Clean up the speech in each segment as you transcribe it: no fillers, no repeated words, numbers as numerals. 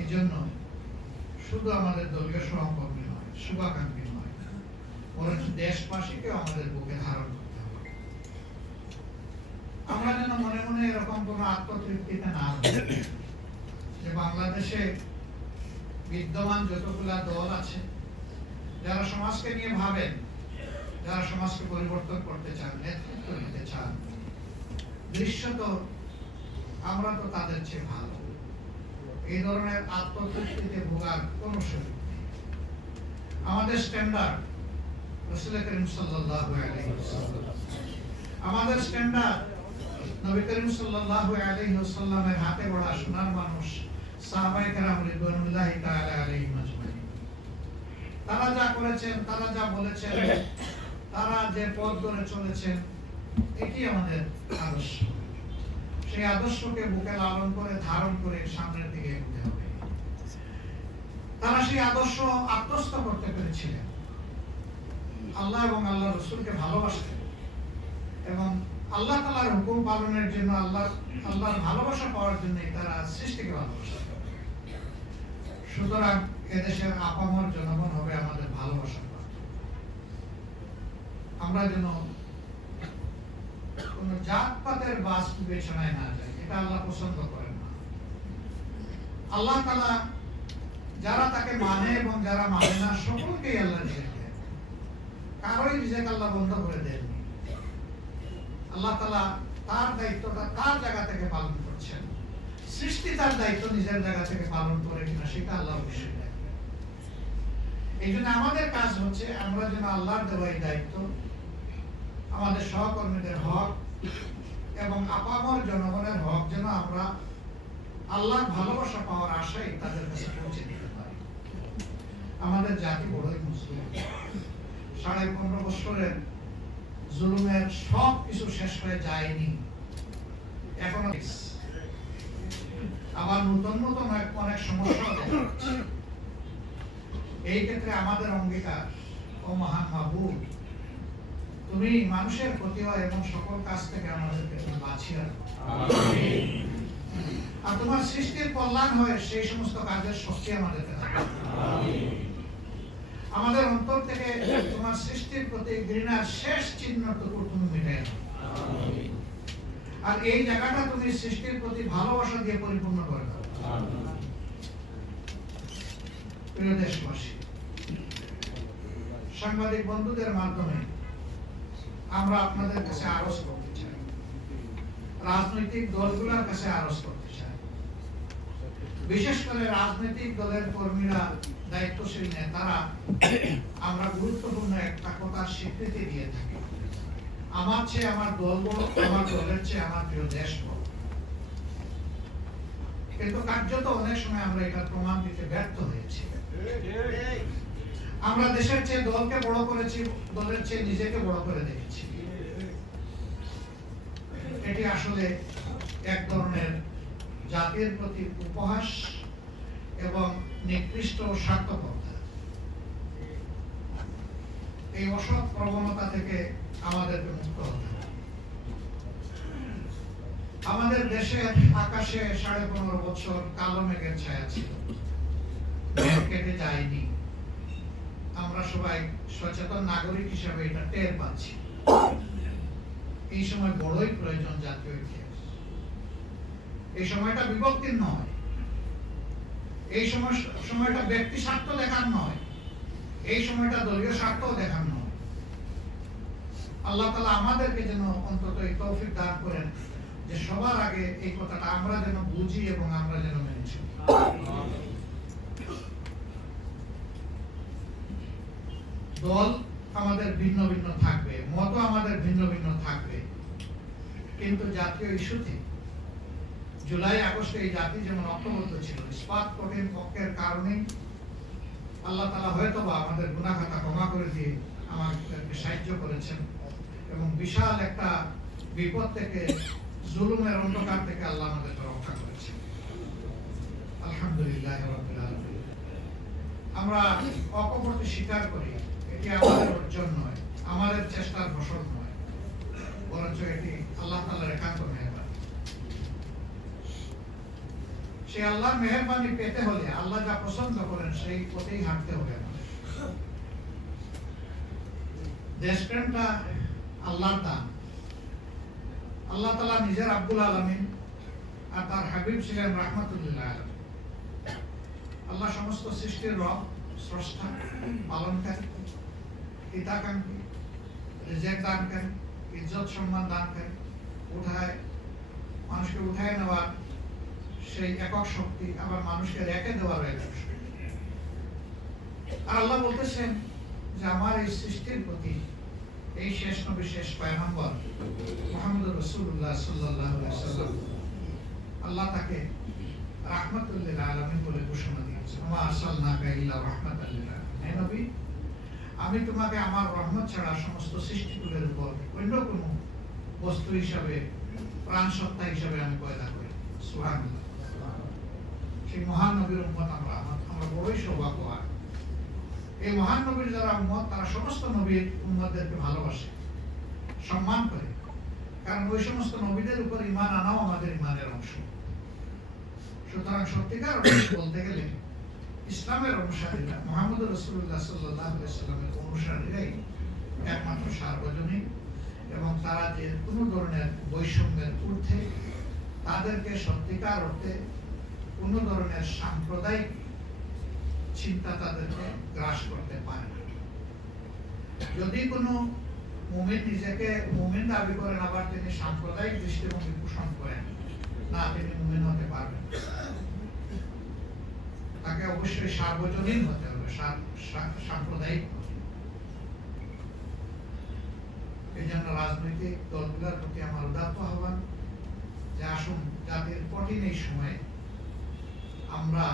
এই জন্য শুধু আমাদের দলীয় সহকর্মী নয়, শুভাকাঙ্ক্ষী নয়, বরঞ্চ দেশবাসীকে আমাদের বুকে ধারণ করতে হবে। আমরা যেন মনে মনে এরকম কোন আত্মতৃপ্তিতে না হই যে বাংলাদেশে বিদ্যমান যতগুলা দল আছে, যারা সমাজকে নিয়ে ভাবেন, যারা সমাজকে পরিবর্তন করতে চান, নেতৃত্ব দিতে চান, দৃশ্যত আমরা তো তাদের চেয়ে ভালো। এই ধরনের আত্মতৃপ্তিতে ভোগার কোনো সুযোগ নেই। আমাদের স্ট্যান্ডার্ড রাসূল করিম সাল্লাল্লাহু আলাইহি ওয়াসাল্লাম, আমাদের স্ট্যান্ডার্ড নবী করিম সাল্লাল্লাহু আলাইহি ওয়াসাল্লামের হাতে গড়া সোনার মানুষ সাহাবায়ে কেরাম রিদওয়ানুল্লাহি তাআলা আলাইহিম আজমাইন। তারা যা করেছেন, তারা যা বলেছেন, তারা যে পথ ধরে চলেছেন, এটি আমাদের আদর্শ। সেই আদর্শকে বুকে লালন করে ধারণ করে সামনের দিকে এগোতে হবে। তারা সেই আদর্শ আত্মস্থ করতে পেরেছিলেন, আল্লাহ এবং আল্লাহ রাসূলকে ভালোবাসতেন এবং আল্লাহ তাআলার হুকুম পালনের জন্য, আল্লাহর ভালোবাসা পাওয়ার জন্য তারা সৃষ্টিকে ভালোবাসতেন। সুতরাং এদেশের আপামর জনগণ হবে আমাদের ভালোবাসার পাত্র। আমরা যেন কোন জাতপাতের বাস বিবেচনায় না যাই, এটা আল্লাহ পছন্দ করেন না। আল্লাহ তাআলা যারা তাকে মানে এবং যারা মানে না, সকলকেই আল্লাহ রিজিক দেন, কারোই রিজিক আল্লাহ বন্ধ করে দেননি। আল্লাহ তাআলা তার দায়িত্বটা তার জায়গা থেকে পালন করছেন। সৃষ্টি তার দায়িত্ব নিজের জায়গা থেকে পালন করে কিনা সেটা আল্লাহ অবশ্যই দেখবেন। এই জন্য আমাদের কাজ হচ্ছে আমরা যেন আল্লাহর দেওয়া এই দায়িত্ব, আমাদের সহকর্মীদের হক এবং আপামর জনগণের হক যেন আমরা আল্লাহর ভালোবাসা পাওয়ার আশায় তাদের কাছে পৌঁছে দিতে পারি। আমাদের জাতি বড়ই মজলুম। 15.5 বছরের জুলুমের সব কিছু শেষ হয়ে যায়নি, এখনো আবার নতুন নতুন অনেক সমস্যা দেখা যাচ্ছে। এই ক্ষেত্রে আমাদের অঙ্গীকার, ও মহান মাহবুব, তুমি মানুষের ক্ষতি হয় এবং সকল কাজ থেকে আমাদেরকে তুমি বাঁচিয়ে রাখো, আর তোমার সৃষ্টির কল্যাণ হয় সেই সমস্ত কাজের শক্তি আমাদেরকে দাও। আমাদের অন্তর থেকে তোমার সৃষ্টির প্রতি ঘৃণার শেষ চিহ্নটুকু তুমি মিটাই দাও, আর এই জায়গাটা তুমি সৃষ্টির প্রতি ভালোবাসা দিয়ে পরিপূর্ণ করে দাও। প্রিয় দেশবাসী, সাংবাদিক বন্ধুদের মাধ্যমে আমরা আপনাদের কাছে আরজ করতে চাই, রাজনৈতিক দলগুলোর কাছে আরজ করতে চাই, বিশেষ করে রাজনৈতিক দলের কর্মীরা, দায়িত্বশীল নেতারা আমরা গুরুত্বপূর্ণ একটা কথার স্বীকৃতি দিয়ে থাকি, আমার চেয়ে আমার দল বড়, আমার দলের চেয়ে আমার প্রিয় দেশ বড়। কিন্তু কার্যত অনেক সময় আমরা এটা প্রমাণ দিতে ব্যর্থ হয়েছি। আমরা দেশের চেয়ে দলকে বড় করেছি, দলের চেয়ে নিজেকে বড় করে দেখেছি। এটি আসলে এক ধরনের জাতির প্রতি উপহাস এবং নিকৃষ্ট স্বার্থপরতা। এই অসৎ প্রবণতা থেকে আমাদেরকে মুক্ত হতে হবে। আমাদের দেশের আকাশে 15.5 বছর কালো মেঘের ছায়া ছিল, কেটে যায়নি। আমরা সবাই সচেতন নাগরিক হিসেবে এটা টের পাচ্ছি। এই সময় বড়ই প্রয়োজন জাতীয় ইতিহাস। এই সময়টা বিভক্তির নয়, এই সময়টা ব্যক্তি স্বার্থ দেখার নয়, এই সময়টা দলীয় স্বার্থ দেখার নয়। আল্লাহ তাআলা আমাদেরকে যেন অন্তত এই তৌফিক দান করেন যে সবার আগে এই কথাটা আমরা যেন বুঝি এবং আমরা যেন মেনে চলি। দল আমাদের ভিন্ন ভিন্ন থাকবে, মত আমাদের ভিন্ন ভিন্ন থাকবে, কিন্তু জাতীয় ইস্যুতে জুলাই আগস্টে এই জাতি যেমন ঐক্যবদ্ধ ছিল, ইস্পাত কঠিন পক্ষের কারণে আল্লাহ তাআলা হয়তোবা আমাদের গুনাহ খাতা ক্ষমা করে দিয়ে আমাদেরকে সাহায্য করেছেন এবং বিশাল একটা বিপদ থেকে, জুলুমের অন্ধকার থেকে আল্লাহ আমাদেরকে রক্ষা করেছেন। আলহামদুলিল্লাহ রাব্বিল আলামিন। আমরা অকপটে স্বীকার করি এটি আমাদের অর্জন নয়, আমাদের চেষ্টার ফসল নয়, বরঞ্চ এটি আল্লাহ তাআলার একান্ত মেহেরবানি। সেই আল্লাহর মেহেরবানি পেতে হলে আল্লাহ যা পছন্দ করেন সেই পথেই হাঁটতে হবে। দেশপ্রেমটা আল্লাহর দান। আল্লাহ তাআলা নিজের আব্বুল আলামিন আর তার হাবিব ছিলেন রাহমাতুল্লিল আলামিন। আল্লাহ সমস্ত সৃষ্টির রব, স্রষ্টা, পালনকারী, হিতাকাঙ্ক্ষী, রিজিক দানকারী, ইজ্জত সম্মান দানকারী, মানুষকে উঠায় নেওয়ার সেই একক শক্তি, আবার মানুষকে রেখে দেওয়ার একক শক্তি। আর আল্লাহ বলতেছেন যে আমার এই সৃষ্টির প্রতি এই শেষ নবী, শেষ পয়গম্বর মুহাম্মদুর রাসূলুল্লাহ সাল্লাল্লাহু আলাইহি ওয়াসাল্লাম, আল্লাহ তাকে রাহমাতুল লিল আলামিন বলে ঘোষণা দিয়েছেন। ওয়া আরসালনাকা ইল্লা রাহমাতাল লিল আলামিন। হে নবী, আমি তোমাকে আমার রহমত ছাড়া সমস্ত সৃষ্টিকুলের উপর অন্য কোনো বস্তু হিসাবে, প্রাণ সত্তা হিসাবে আমি পয়দা করি। সুবহানাল্লাহ। সেই মহান নবীর উম্মত আমরা বড়ই সৌভাগ্যবান। এই মহান নবীর যারা উম্মত, তারা সমস্ত নবীর উম্মতদেরকে ভালোবাসে, সম্মান করে, কারণ ওই সমস্ত নবীদের উপর ঈমান আনাও আমাদের ঈমানের অংশ। সুতরাং সত্যিকার বলতে গেলে ইসলামের অনুসারীরা, মুহাম্মদুর রাসূলুল্লাহ সাল্লাল্লাহু আলাইহি ওয়াসাল্লামের অনুসারীরাই একমাত্র সার্বজনীন, এবং তারা যে কোনো ধরনের বৈষম্যের ঊর্ধ্বে, তাদেরকে সত্যিকার অর্থে কোনো ধরনের সাম্প্রদায়িক চিন্তা তাদেরকে গ্রাস করতে পারে না। যদি কোনো মুমিন নিজেকে মুমিন দাবি করেন, আবার তিনি সাম্প্রদায়িক দৃষ্টিভঙ্গি পোষণ করেন, না, তিনি মুমিন হতে পারবেন। তাকে অবশ্যই সার্বজনীন হতে হবে, সাম্প্রদায়িক। এই জন্য রাজনৈতিক দলগুলোর প্রতি আমার উদাত্ত আহ্বান যে আসুন জাতির কঠিন এই সময়ে আমরা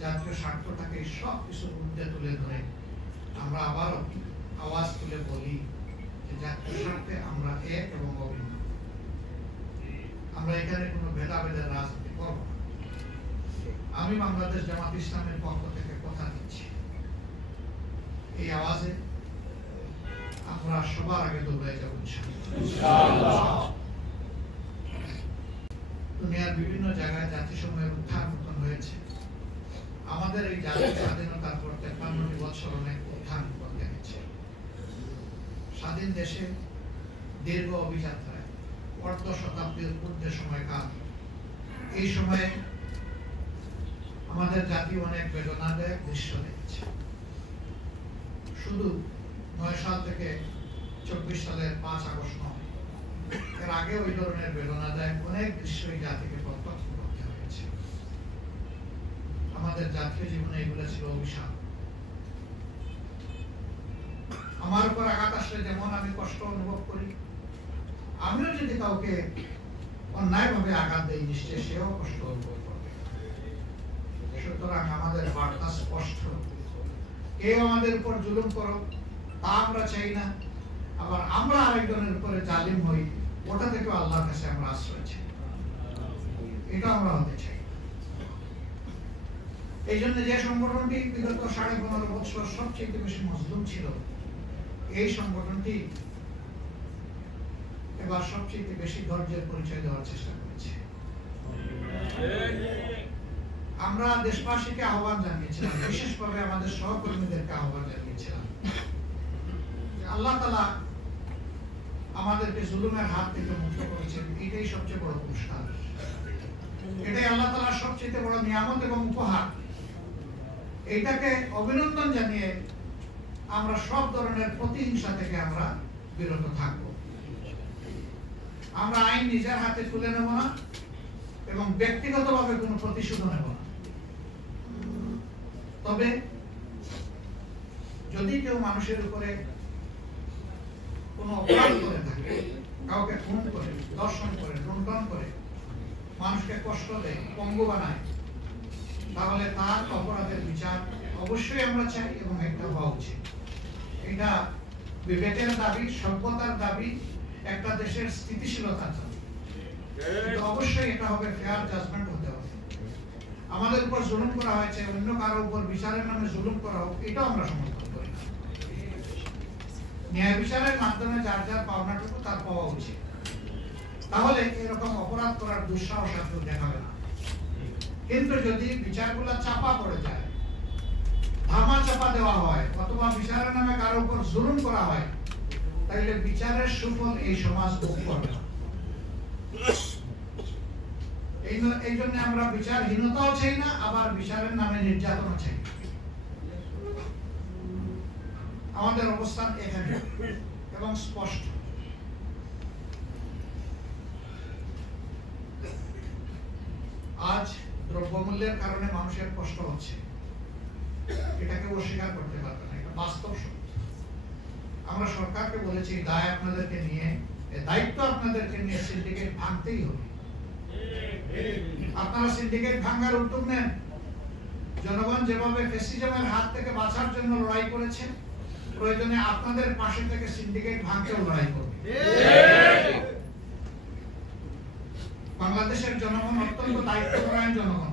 জাতীয় স্বার্থটাকে সব কিছুর ঊর্ধ্বে তুলে ধরে আমরা আবারও আওয়াজ তুলে বলি যে জাতীয় স্বার্থে আমরা এক এবং অভিন্ন। আমরা এখানে কোনো ভেদাভেদের রাজনীতি করব না। আমি বাংলাদেশ জামাত ইসলামের পক্ষ থেকে কথা দিচ্ছি, এই আওয়াজে আমরা সবার আগে দৌড়ে যাব ইনশাআল্লাহ। দুনিয়ার বিভিন্ন জায়গায় জাতিসমূহের উত্থান পতন হয়েছে। আমাদের এই জাতীয় স্বাধীনতার পর 53 বছর অনেক উত্থান পতন দেখেছে। স্বাধীন দেশে দীর্ঘ অভিযাত্রায় অর্ধ শতাব্দীর ঊর্ধ্বে সময়কাল, এই সময়ে আমাদের জাতি অনেক বেদনাদায়ক দৃশ্য দেখেছে। শুধু 9 সাল থেকে 24 সালের 5 আগস্ট নয়, এর আগে ওই ধরনের বেদনাদায়ক অনেক দৃশ্যই জাতিকে প্রত্যক্ষ করতে হয়েছে। আমাদের জাতীয় জীবনে এগুলো ছিল অভিশাপ। আমার উপর আঘাত আসলে যেমন আমি কষ্ট অনুভব করি, আমিও যদি কাউকে অন্যায়ভাবে আঘাত দেই, নিশ্চয় সেও কষ্ট অনুভব করবে। সুতরাং আমাদের বার্তা স্পষ্ট, কেউ আমাদের উপর জুলুম করো তা আমরা চাই না, আবার আমরা আরেকজনের উপরে জালিম হই ওটা থেকে আল্লাহর কাছে আমরা আশ্রয় চাই, এটা আমরা হতে চাই। এই জন্য যে সংগঠনটি বিগত 15.5 বছর সবচেয়ে বেশি মজলুম ছিল, এই সংগঠনটি এবার সবচেয়ে বেশি ধৈর্যের পরিচয় দেওয়ার চেষ্টা করেছে। আমরা দেশবাসীকে আহ্বান জানিয়েছিলাম, বিশেষভাবে আমাদের সহকর্মীদেরকে আহ্বান জানিয়েছিলাম, আল্লাহ তাআলা আমাদেরকে জুলুমের হাত থেকে মুক্ত করেছেন, এটাই সবচেয়ে বড় পুরস্কার, এটাই আল্লাহ তাআলার সবচেয়ে বড় নিয়ামত এবং উপহার। এইটাকে অভিনন্দন জানিয়ে আমরা সব ধরনের প্রতিহিংসা থেকে আমরা বিরত থাকব। আমরা আইন নিজের হাতে তুলে নেব না এবং ব্যক্তিগতভাবে কোনো প্রতিশোধ নেব না। তবে যদি কেউ মানুষের উপরে কোনো অপরাধ করে থাকে, কাউকে খুন করে, দর্শন করে, লুণ্ঠন করে, মানুষকে কষ্ট দেয়, পঙ্গু বানায়, তাহলে তার অপরাধের বিচার অবশ্যই আমরা চাই এবং একটা হওয়া উচিত। এটা বিবেকের দাবি, সভ্যতার দাবি, একটা দেশের স্থিতিশীলতার দাবি। অবশ্যই এটা হবে ফেয়ার জাজমেন্ট হতে হবে। আমাদের উপর জুলুম করা হয়েছে, অন্য কারোর উপর বিচারের নামে জুলুম করা হোক, এটাও আমরা সমর্থন করি না। ন্যায় বিচারের মাধ্যমে যার যার পাওনাটুকু তার পাওয়া উচিত। তাহলে এরকম অপরাধ করার দুঃসাহস আর কেউ দেখাবে না। কিন্তু যদি বিচারগুলো চাপা পড়ে যায়, ধামা চাপা দেওয়া হয়, অথবা বিচারের নামে কারো উপর জুলুম করা হয়, তাহলে বিচারের সুফল এই সমাজ ভোগ করবে না। এই জন্য আমরা বিচারহীনতাও চাই না, আবার বিচারের নামে নির্যাতনও চাই না। আমাদের অবস্থান এখানে এবং স্পষ্ট। আজ দ্রব্যমূল্যের কারণে মানুষের কষ্ট হচ্ছে, এটাকে অস্বীকার করতে পারবে না, এটা বাস্তব সত্য। আমরা সরকারকে বলেছি দায় আপনাদেরকে নিয়ে, দায়িত্ব আপনাদেরকে নিয়ে সিন্ডিকেট ভাঙতেই হবে। আপনারা সিন্ডিকেট ভাঙার উদ্যোগ নেন। জনগণ যেভাবে ফ্যাসিজমের হাত থেকে বাঁচার জন্য লড়াই করেছে, প্রয়োজনে আপনাদের পাশে থেকে সিন্ডিকেট ভাঙতেও লড়াই করবে। বাংলাদেশের জনগণ অত্যন্ত দায়িত্বপরায়ণ জনগণ।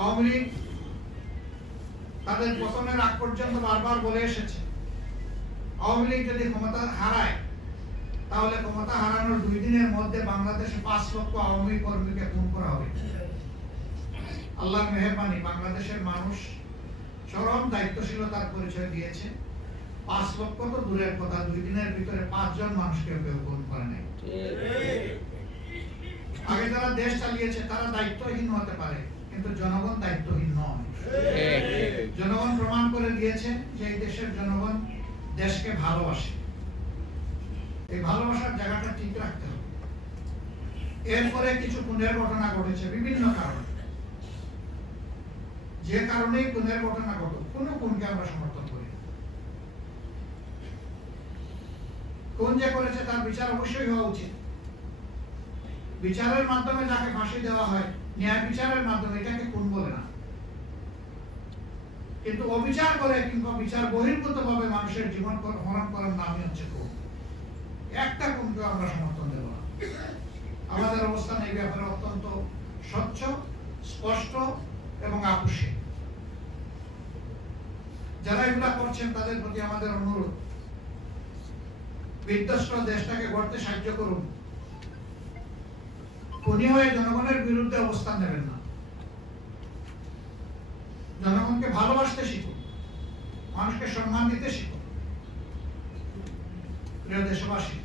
আওয়ামী লীগ তাদের পতনের আগ পর্যন্ত বারবার বলে এসেছে, আওয়ামী লীগ যদি ক্ষমতা হারায়, তাহলে ক্ষমতা হারানোর 2 দিনের মধ্যে বাংলাদেশে 5 লক্ষ আওয়ামী কর্মীকে খুন করা হবে। আল্লাহর মেহেরবানি, বাংলাদেশের মানুষ চরম দায়িত্বশীলতার পরিচয় দিয়েছে। 5 লক্ষ তো দূরের কথা, 2 দিনের ভিতরে 5 জন মানুষকে কেউ খুন করে নাই। আগে যারা দেশ চালিয়েছে তারা দায়িত্বহীন হতে পারে, কিন্তু জনগণ দায়িত্বহীন নয়। জনগণ প্রমাণ করে দিয়েছে যে এই দেশের জনগণ দেশকে ভালোবাসে। এই ভালোবাসার জায়গাটা ঠিক রাখতে হবে। এরপরে কিছু খুনের ঘটনা ঘটেছে বিভিন্ন কারণে। যে কারণেই খুনের ঘটনা ঘটুক, কোনো খুনকে আমরা সমর্থন করি না। খুন যে করেছে তার বিচার অবশ্যই হওয়া উচিত। বিচারের মাধ্যমে যাকে ফাঁসি দেওয়া হয়, ন্যায় বিচারের মাধ্যমে, এটাকে খুন বলে না। কিন্তু অবিচার করে কিংবা বিচার বহির্ভূত ভাবে মানুষের জীবন হরণ করার নামই হচ্ছে খুন। একটা খুনকে আমরা সমর্থন দেব না। আমাদের অবস্থান এই ব্যাপারে অত্যন্ত স্বচ্ছ, স্পষ্ট এবং আপোষহীন। যারা এগুলা করছেন তাদের প্রতি আমাদের অনুরোধ, বিধ্বস্ত দেশটাকে গড়তে সাহায্য করুন। খুনি হয়ে জনগণের বিরুদ্ধে অবস্থান নেবেন না। জনগণকে ভালোবাসতে শিখুন, মানুষকে সম্মান দিতে শিখুন। প্রিয় দেশবাসী,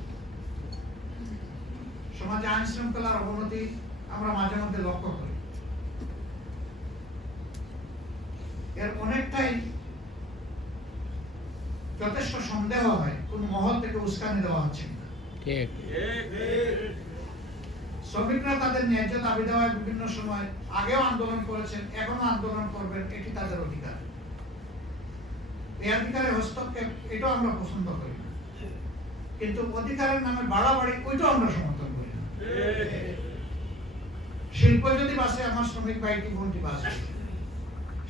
সমাজে আইন শৃঙ্খলার অবনতি আমরা মাঝে মধ্যে লক্ষ্য করি। এর অনেকটাই যথেষ্ট সন্দেহ হয় কোন মহল থেকে উস্কানি দেওয়া হচ্ছে না। শ্রমিকরা তাদের ন্যায্য দাবি দেওয়ায় বিভিন্ন সময় আগেও আন্দোলন করেছেন, এখনো আন্দোলন করবেন, এটি তাদের অধিকার। এই অধিকারের হস্তক্ষেপ এটাও আমরা পছন্দ করি না, কিন্তু অধিকারের নামে বাড়াবাড়ি ওইটাও আমরা সমর্থন করি না। শিল্প যদি বাঁচে, আমার শ্রমিক ভাইটি বোনটি বাঁচে।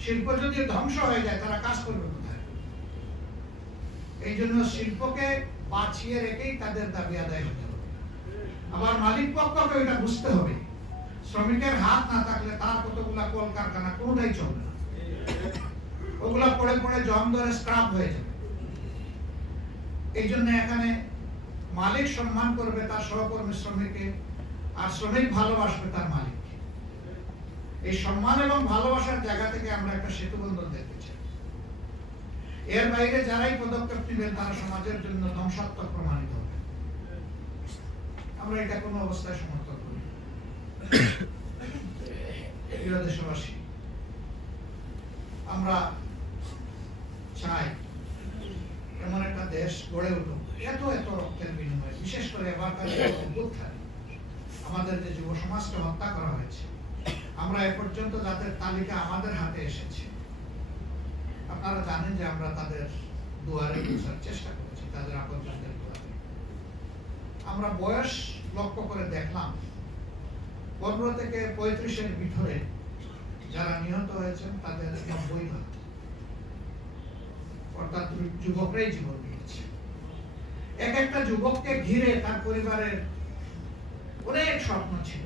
শিল্প যদি ধ্বংস হয়ে যায়, তারা কাজ করবে কোথায়? এই জন্য শিল্পকে বাঁচিয়ে রেখেই তাদের দাবি আদায় হতে হবে। আবার মালিক পক্ষকে এটা বুঝতে হবে, শ্রমিকের হাত না থাকলে তার কতগুলা কলকারখানা কোনোটাই চলবে না। ওগুলা পড়ে পড়ে জং ধরে স্ক্রাপ হয়ে যাবে। এই জন্য এখানে মালিক সম্মান করবে তার সহকর্মী শ্রমিককে, আর শ্রমিক ভালোবাসবে তার মালিককে। এই সম্মান এবং ভালোবাসার জায়গা থেকে আমরা একটা সেতুবন্ধন দেখতে চাই। এর বাইরে যারাই পদক্ষেপ নেবেন তারা সমাজের জন্য ধ্বংসাত্মক প্রমাণিত হবে। আমরা এটা কোনো অবস্থায় সমর্থন করি না। প্রিয় দেশবাসী, আমরা চাই এমন একটা দেশ গড়ে উঠুক এত এত রক্তের বিনিময়ে, বিশেষ করে এবারকার অভ্যুত্থানে আমাদের যে যুব সমাজকে হত্যা করা হয়েছে, আমরা এ পর্যন্ত যাদের তালিকা আমাদের হাতে এসেছে, আপনারা জানেন যে আমরা তাদের দুয়ারে পৌঁছার চেষ্টা করেছি, তাদের আপনজনদের দুয়ারে। আমরা বয়স লক্ষ্য করে দেখলাম 15 থেকে 35-এর ভিতরে যারা নিহত হয়েছেন তাদের 90%, অর্থাৎ যুবকরাই জীবন দিয়েছে। এক একটা যুবককে ঘিরে তার পরিবারের অনেক স্বপ্ন ছিল,